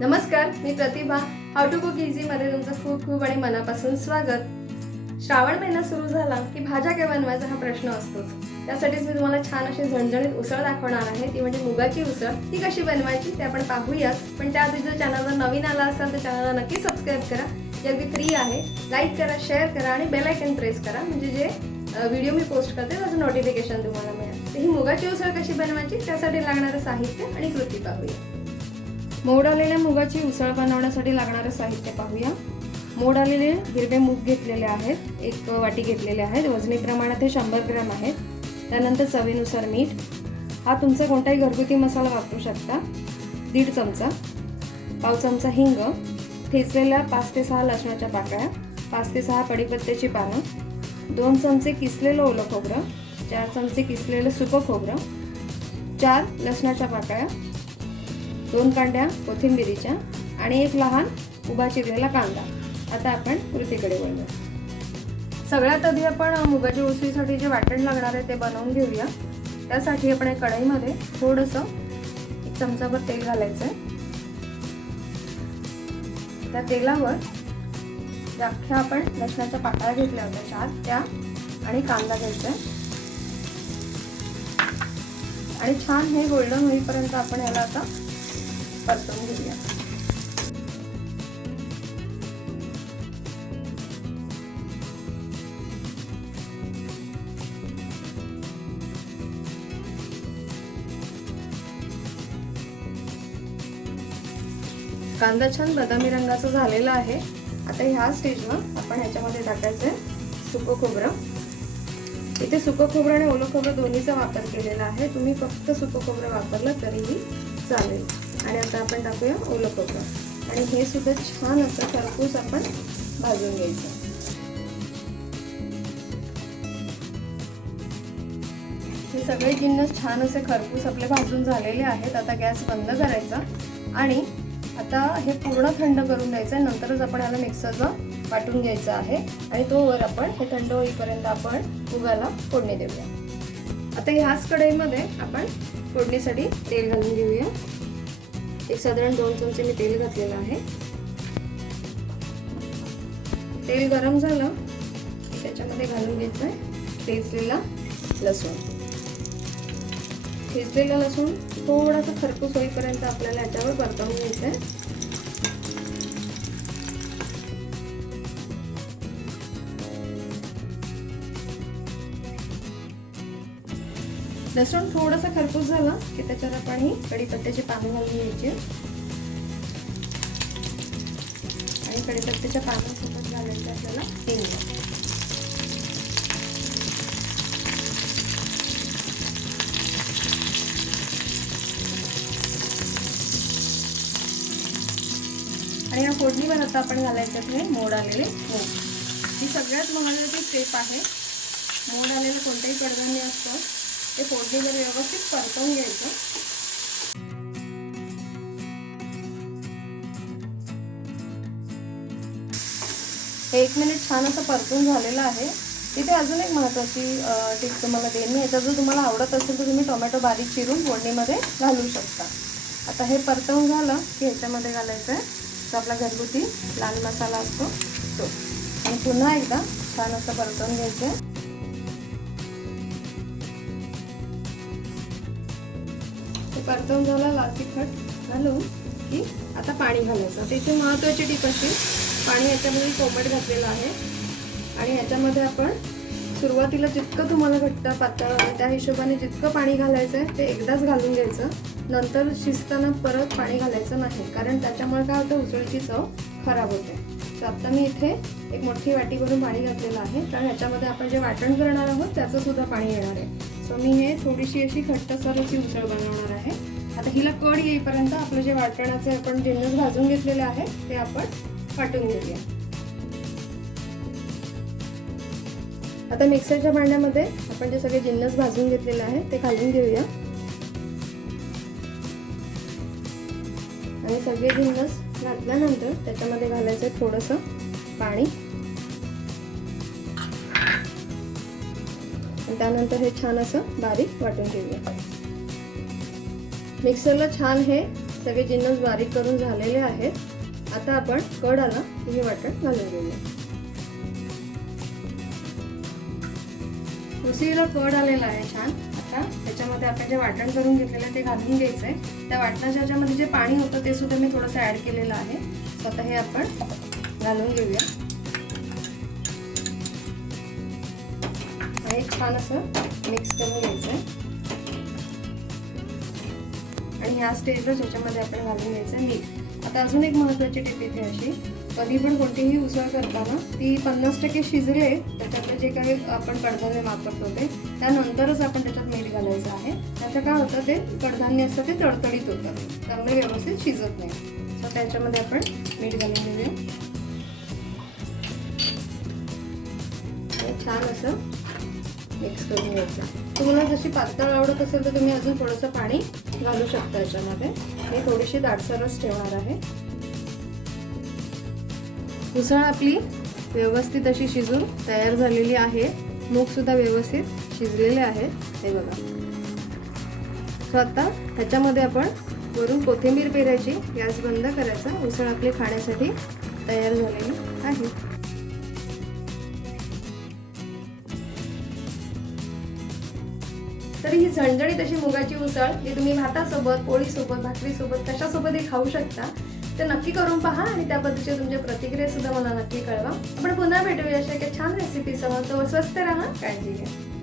नमस्कार मी Pratibha. How to कुकमध्ये तुमचं खूप खूप आणि मनापासून स्वागत. श्रावण महिना सुरू झाला की भाज्या काय बनवायचा हा प्रश्न असतोच. त्यासाठीच मी तुम्हाला छान अशी झणझणीत उसळ दाखवणार आहे. ती म्हणजे मुगाची उसळ. ती कशी बनवायची ते आपण पाहूयाच. पण त्याआधी जर चॅनलवर नवीन आला असाल तर चॅनलला नक्की सबस्क्राईब करा. जे अगदी फ्री आहे. लाईक करा शेअर करा आणि बेल आयकन प्रेस करा. म्हणजे जे व्हिडिओ मी पोस्ट करते त्याचं नोटिफिकेशन तुम्हाला मिळेल. ही मुगाची उसळ कशी बनवायची त्यासाठी लागणारं साहित्य आणि कृती पाहूया. मोड आलेल्या मुगाची उसळ बनवण्यासाठी लागणारं साहित्य पाहूया. मोड आलेले हिरवे मूग घेतलेले आहेत एक वाटी घेतलेले आहेत वजनी प्रमाणात हे शंभर ग्रॅम आहेत. त्यानंतर चवीनुसार मीठ. हा तुमचा कोणताही घरगुती मसाला वापरू शकता. दीड चमचा. पाव चमचा हिंग. ठेचलेल्या पाच ते सहा लसणाच्या पाकळ्या. पाच ते सहा कढीपत्त्याची पानं. दोन चमचे किसलेलं ओलं खोबरं. चार चमचे किसलेलं सुकं खोबरं. चार लसणाच्या पाकळ्या. दोन कांड्या कोथिंबिरीच्या आणि एक लहान उभा चिरलेला कांदा. आता आपण कृतीकडे वळूया. सगळ्यात आधी आपण मुगाच्या उसळीसाठी जे वाटण लागणार आहे ते बनवून घेऊया. त्यासाठी आपण एक कढईमध्ये थोडंसं एक चमचाभर तेल घालायचं आहे त्या तेलावर अख्ख्या आपण लसणाच्या पाकळ्या घेतल्या होत्या चार त्या आणि कांदा घ्यायचा आहे आणि छान हे गोल्डन होईपर्यंत आपण याला आता परतून घेऊया कांदा छान बदामी रंगाचा झालेला आहे. आता ह्या स्टेजवर आपण ह्याच्यामध्ये टाकायचं आहे सुकं खोबरं. इथे सुकं खोबरं आणि ओलं खोबरं दोन्हीचा वापर केलेला आहे. तुम्ही फक्त सुकं खोबरं वापरलं तरीही चालेल. आणि आता आपण टाकूया ओलं खोबरं आणि हे सुद्धा छान असं खरपूस आपण भाजून घ्यायचं. हे सगळे जिन्नस छान असे खरपूस आपले भाजून झालेले आहेत. आता गॅस बंद करायचा. आणि आता हे पूर्ण थंड करून द्यायचं आहे. नंतरच आपण ह्याला मिक्सरला वाटून घ्यायचं आहे. आणि तो वर आपण हे थंड होईपर्यंत आपण उगाला फोडणी देऊया. आता ह्याच कढईमध्ये आपण फोडणीसाठी तेल घालून घेऊया. एक साधारण दोन चमचे मी तेल घातलेलं आहे. तेल गरम झालं त्याच्यामध्ये घालून घ्यायचं आहे ठेचलेला लसूण. ठेचलेला लसूण थोडासा खरपूस होईपर्यंत आपल्याला याच्यावर परतवून घ्यायचं आहे लसूण थोडासा खरपूस झाला की त्याच्यात आपण ही कढीपत्त्याची पानं घालून घ्यायची. आणि कढीपत्त्याच्या पानासोबत घालायचं आपल्याला हिंग आणि या फोडणीवर आता आपण घालायचं हे मोड आलेले मोड. ही सगळ्यात महत्त्वाची स्टेप आहे मोड आलेलं कोणतंही कडधान्य असतं ते फोडणीवर व्यवस्थित परतवून घ्यायचं. हे एक मिनिट छान असं परतून झालेलं आहे. तिथे अजून एक महत्त्वाची टिप तुम्हाला देईन. मी याचा जर तुम्हाला आवडत असेल तर तुम्ही टोमॅटो बारीक चिरून फोडणीमध्ये घालू शकता. आता हे परतवून झालं की ह्याच्यामध्ये घालायचं आहे तर आपला घरगुती लाल मसाला असतो तो. आणि पुन्हा एकदा छान असं परतवून घ्यायचं आहे परतवून झाला लाल तिखट घालून की आता पाणी घालायचं. तिथे महत्त्वाची टीप अशी पाणी याच्यामध्ये कोमट घातलेलं आहे. आणि याच्यामध्ये आपण सुरुवातीला जितकं तुम्हाला घट्ट पातळ त्या हिशोबाने जितकं पाणी घालायचं आहे ते एकदाच घालून घ्यायचं. नंतर शिजताना परत पाणी घालायचं नाही कारण त्याच्यामुळे काय होतं उसळीची चव खराब होते. तर आता मी इथे एक मोठी वाटी भरून पाणी घातलेलं आहे. कारण ह्याच्यामध्ये आपण जे वाटण करणार आहोत त्याचं सुद्धा पाणी येणार आहे. सो मी हे थोडीशी अशी घट्टसर अशी उसळ बनवणार आहे. आता हिला कड येईपर्यंत आपलं जे वाटणाचे आपण जिन्नस भाजून घेतलेले आहे ते आपण वाटून घेऊया. आता मिक्सरच्या भांड्यामध्ये आपण जे सगळे जिन्नस भाजून घेतलेले आहे ते घालून घेऊया. आणि सगळे जिन्नस घातल्यानंतर त्याच्यामध्ये घालायचं आहे थोडंसं पाणी. त्यानंतर हे छान असं बारीक वाटून घेऊया. मिक्सरला छान हे सगळे जिन्नस बारीक करून झालेले आहेत. आता आपण कडाला हे वाटण घालून घेऊया. उसळीला कड आलेला आहे छान. आता त्याच्यामध्ये आपण जे वाटण करून घेतलेलं ते घालून घ्यायचं आहे त्या वाटणाच्या ह्याच्यामध्ये जे पाणी होतं ते सुद्धा मी थोडंसं ॲड केलेलं आहे. स्वतः हे आपण घालून घेऊया. आणि छान असं मिक्स करून घ्यायचं. आहे आणि ह्या स्टेजलाच ह्याच्यामध्ये आपण घालून घ्यायचं आहे मीठ. आता अजून एक महत्त्वाची टिप इथे अशी. कधी पण कोणतीही उसळ करताना ती पन्नास टक्के शिजले त्याच्यातलं जे काही आपण कडधान्य वापरतो ते त्यानंतरच आपण त्याच्यात मीठ घालायचं आहे. त्याचं काय होतं ते कडधान्य असतं ते तडतडीत होतं. त्यामुळे व्यवस्थित शिजत नाही. तर त्याच्यामध्ये आपण मीठ घालून घेऊया. छान असं मिक्स करून घ्यायचं. तुम्हाला जशी पातळ आवडत असेल तर तुम्ही अजून थोडंसं पाणी घालू शकता याच्यामध्ये. मी थोडीशी दाटसरच ठेवणार आहे. उसळ आपली व्यवस्थित अशी शिजून तयार झालेली आहे. मूगसुद्धा व्यवस्थित शिजलेले आहेत. हे बघा. सो आता ह्याच्यामध्ये आपण वरून कोथिंबीर पेरायची. गॅस बंद करायचा. उसळ आपली खाण्यासाठी तयार झालेली आहे. तर ही झणझणीत अशी मुगाची उसळ जी तुम्ही भातासोबत पोळीसोबत भाकरीसोबत कशासोबतही खाऊ शकता ते नक्की करून पहा आणि त्या पद्धतीचे तुमच्या प्रतिक्रियासुद्धा मला नक्की कळवा. आपण पुन्हा भेटूया अशा एका छान रेसिपीसह तो स्वस्त राहा काळजी घ्या.